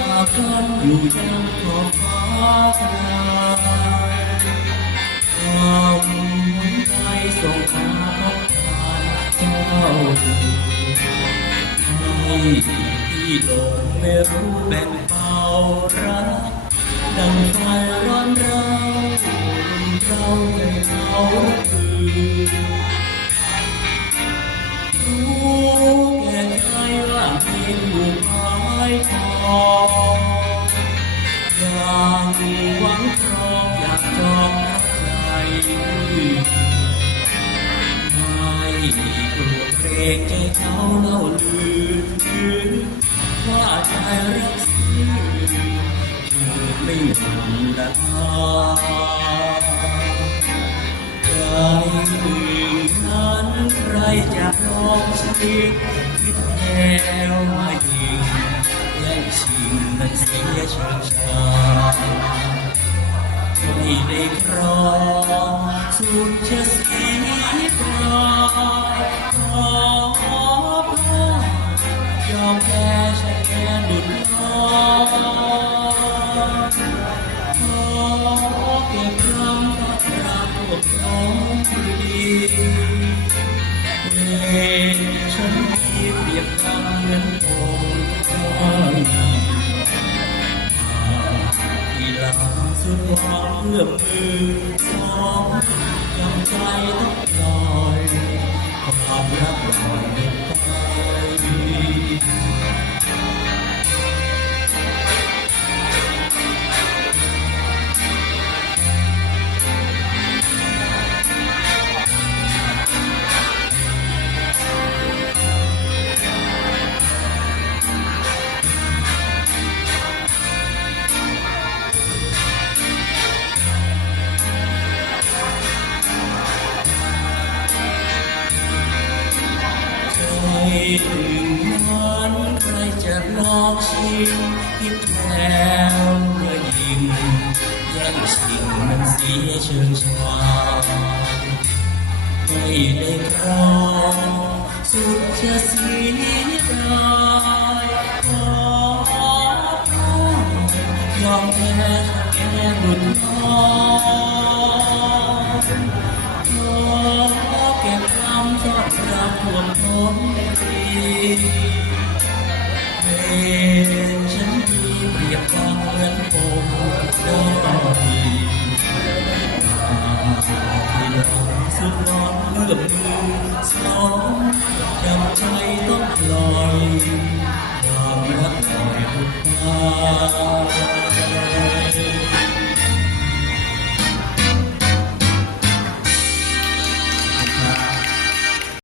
มากันอยู่ยังขอบฟ้าไกลความหัวใจส่งมาพบผ่านเจ้าให้พี่หลงไม่รู้แบ่งเบารักดังไฟร้อนเราใจเขารู้แก่ใจว่ามีลูกไม้ทองอยากหวังครองอยากจองรักใจไม่กลัวเกรงใจเขาเล่าลือว่าใจรักซื่อไม่หวังละนั้นใครจะลองชิงคิดแล้วมายิงแย่งชิงนั้นเสียเชิงชาไม่ได้ครองสุดจะเสียดายขอพายอมแพ้ฉันแค่หลุดลอยขอเก็บคำรักรักพวกน้องฉันมีเปรียบดังเหมือนองค์ที่หลังสุดหวังเพื่อมือสองยังใจต้องลอยความรักลอยไปถึงนั้นใครจะลองชิงคิดแล้วเมื่อยิงแย่งชิงมันเสียเชิงชาไม่ได้ครองสุดจะเสียดายขอยอมแพ้แค่หลุดลอยเก็บคำต้อนรับห่วงท้องฉันมีเปรียบดังเหมือนโป่งได้ที่หลังสุดหวังเมื่อมือสองจำใจต้องปล่อยความรักปล่อยทุกทาง